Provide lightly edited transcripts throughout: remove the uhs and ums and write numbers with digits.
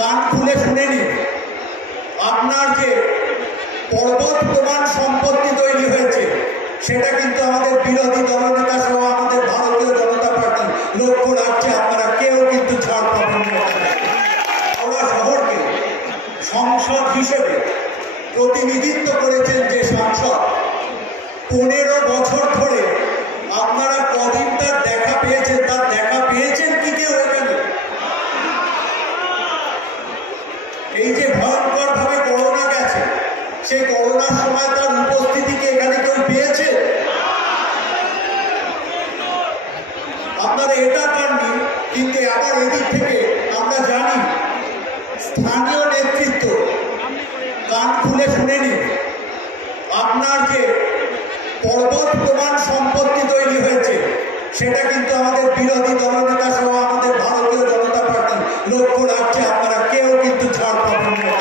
কান খুলে শুনে নিন, আপনার যে পর্বত প্রমাণ সম্পত্তি তৈরি হয়েছে সেটা কিন্তু আমাদের বিরোধী দলনেতা সহ আমাদের ভারতীয় জনতা পার্টি লক্ষ্য রাখছে। আপনারা কেউ কিন্তু ছাড় পাবেন না। হাওড়া শহরকে সংসদ হিসেবে প্রতিনিধিত্ব করেছেন যে সাংসদ, 15 বছর ধরে আপনারা কদিন তার দেখা পেয়েছেন? তার দেখা পেয়েছেন কি কেউ এখানে? এই যে ভয়ঙ্কর ভাবে করোনা গেছে, সেই করোনার সময় তার উপস্থিতিকে এখানে কেউ পেয়েছে? আপনারা এটা পাননি। কিন্তু আবার এদিক থেকে আমরা জানি স্থানীয় নেতৃত্ব, কান খুলে শুনে নিন, আপনার যে পর্বত প্রমাণ সম্পত্তি তৈরি হয়েছে সেটা কিন্তু আমাদের বিরোধী দলনেতা সহ আমাদের ভারতীয় জনতা পার্টি লক্ষ্য রাখছে। আপনারা কেউ কিন্তু ছাড় পাবেন না।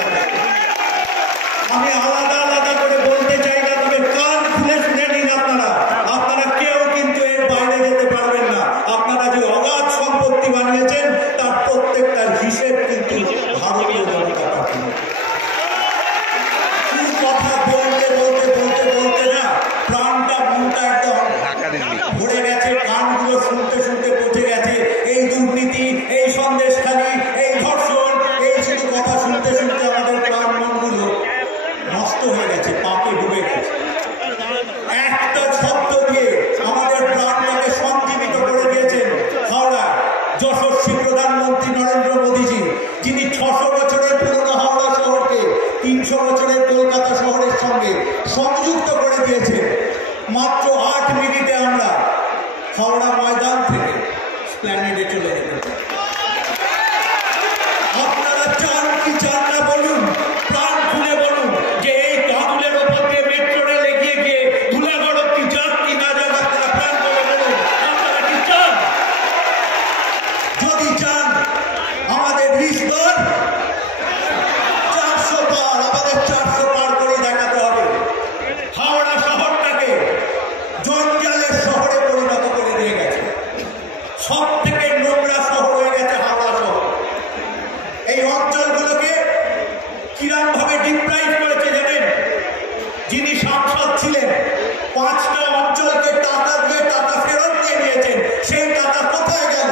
আমি আলাদা আলাদা করে বলতে চাই না, তবে কান খুলে শুনে নিন, আপনারা কেউ কিন্তু এর বাইরে যেতে পারবেন না। আপনারা যে অগাধ সম্পত্তি বানিয়েছেন তার প্রত্যেকটার হিসেব কিন্তু ভারতীয় জনতা পার্টি। কথা বলতে বলতে বলতে বলতে না প্রাণটা মনটা একদম ভরে গেছে, কানগুলো শুনতে শুনতে পচে গেছে। এই দুর্নীতি, এই সন্দেশখালী, এই ধর্ষণ, এই শুধু কথা শুনতে শুনতে আমাদের প্রাণ মনগুলো নষ্ট হয়ে গেছে, পাপে ডুবে গেছে। একটা শব্দ দিয়ে আমাদের প্রাণটাকে সঞ্জীবিত করে দিয়েছেন হাওড়া যশস্বী প্রধানমন্ত্রী নরেন্দ্র মোদীজি, যিনি 600 বছরের পুরনো হাওড়া শহরকে 300 বছরের কলকাতা শহরের সঙ্গে সংযুক্ত করে দিয়েছেন। মাত্র 8 মিনিটে আমরা হাওড়া ময়দান থেকে স্প্ল্যানেডে চলে যেতে পারি। আপনারা চান কি চান না বলুন, প্রাণ খুলে বলুন যে এই কাঁদুলের ওপর দিয়ে মেট্রো রেল এগিয়ে গিয়ে ধুলাগড় কি যাক কি না যাক, আপনারা প্রাণ করে বলুন আপনারা কি চান? যদি চান আমাদের রিস্কর 400 পার, আমাদের 400 পার করে দেখাতে হবে। হাওড়া শহরটাকে জঞ্জালের শহরে পরিণত করে দিয়ে গেছে, সব থেকে নোংরা শহর হয়ে গেছে হাওড়া শহর। এই অঞ্চলগুলোকে কিরম ভাবে ডিপ্রাইভ করেছে জানেন? যিনি সাংসদ ছিলেন 5টা অঞ্চলকে টাকা দিয়ে টাকা ফেরত দিয়ে নিয়েছেন, সেই টাকা কোথায় গেল?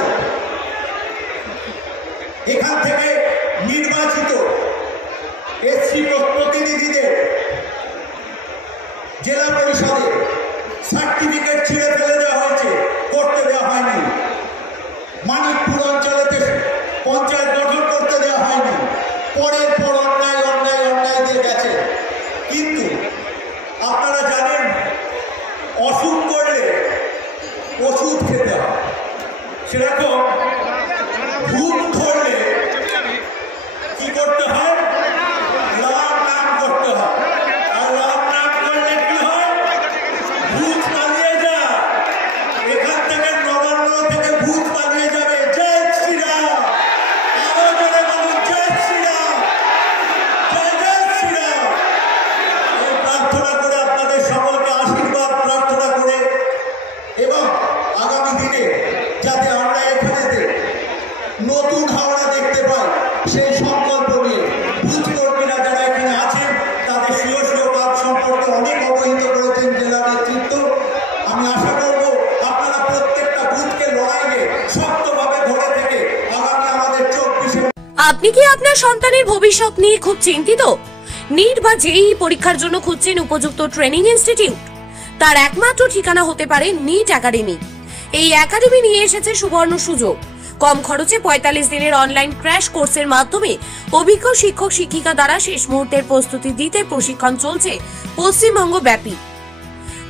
এখান থেকে নির্বাচিত এসসি প্রতিনিধিদের জেলা পরিষদে সার্টিফিকেট ছিঁড়ে ফেলে দেওয়া হয়েছে, করতে দেওয়া হয়নি। মানিকপুর অঞ্চলেতে পঞ্চায়েত গঠন করতে দেওয়া হয়নি। পরের পর অন্যায় অন্যায় অন্যায় দিয়ে গেছে। কিন্তু আপনারা জানেন অসুখ করলে ওষুধ খেতে হয়, সেরকম ভূত ধরলে কি করতে হয়? রাম নাম করতে হয়। আর রাম নাম করলে কি হয়? ভূত পালিয়ে যায়। এখান থেকে নবান্ন থেকে ভূত পালিয়ে যাবে। জয় শ্রীরাম, আরো জোরে বলুন জয় শ্রীরাম, জয় জয় শ্রীরাম। এই প্রার্থনা করে আপনাদের সকলকে আশীর্বাদ প্রার্থনা করে এবং আগামী দিনে যাতে আমরা এখানেতে নতুন হাওড়া দেখতে পাই সেই সংকল্প নিয়ে বুথ কর্মীরা যারা এখানে আছেন তাদের স্বীয় স্বীয় কাজ সম্পর্কে অনেক অবহিত করেছেন জেলা নেতৃত্ব। আমি আশা করব আপনারা প্রত্যেকটা বুথকে লড়াইয়ে শক্তভাবে ধরে থেকে আগামী আমাদের 24-এ। আপনি কি আপনার সন্তানের ভবিষ্যৎ নিয়ে খুব চিন্তিত? নিট বা জেইই পরীক্ষার জন্য খুঁজছেন উপযুক্ত ট্রেনিং ইনস্টিটিউট? তার একমাত্র ঠিকানা হতে পারে নিট একাডেমি। এই একাডেমি নিয়ে এসেছে সুবর্ণ সুযোগ। কম খরচে 45 দিনের অনলাইন ক্র্যাশ কোর্সের মাধ্যমে অভিজ্ঞ শিক্ষক শিক্ষিকা দ্বারা শেষ মুহূর্তের প্রস্তুতি দিতে প্রশিক্ষণ চলছে পশ্চিমবঙ্গ ব্যাপী।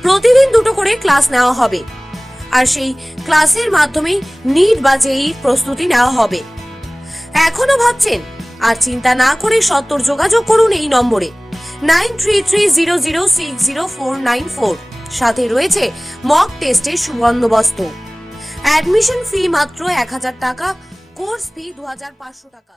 প্রতিদিন 2টো করে ক্লাস নেওয়া হবে, আর সেই ক্লাসের মাধ্যমে নিট বা জেইই প্রস্তুতি নেওয়া হবে। এখনো ভাবছেন? আর চিন্তা না করে সত্তর যোগাযোগ করুন এই নম্বরে 9330060494। সাথে রয়েছে মক টেস্টের সুবন্দোবস্ত। অ্যাডমিশন ফি মাত্র 1000 টাকা, কোর্স ফি 2500 টাকা।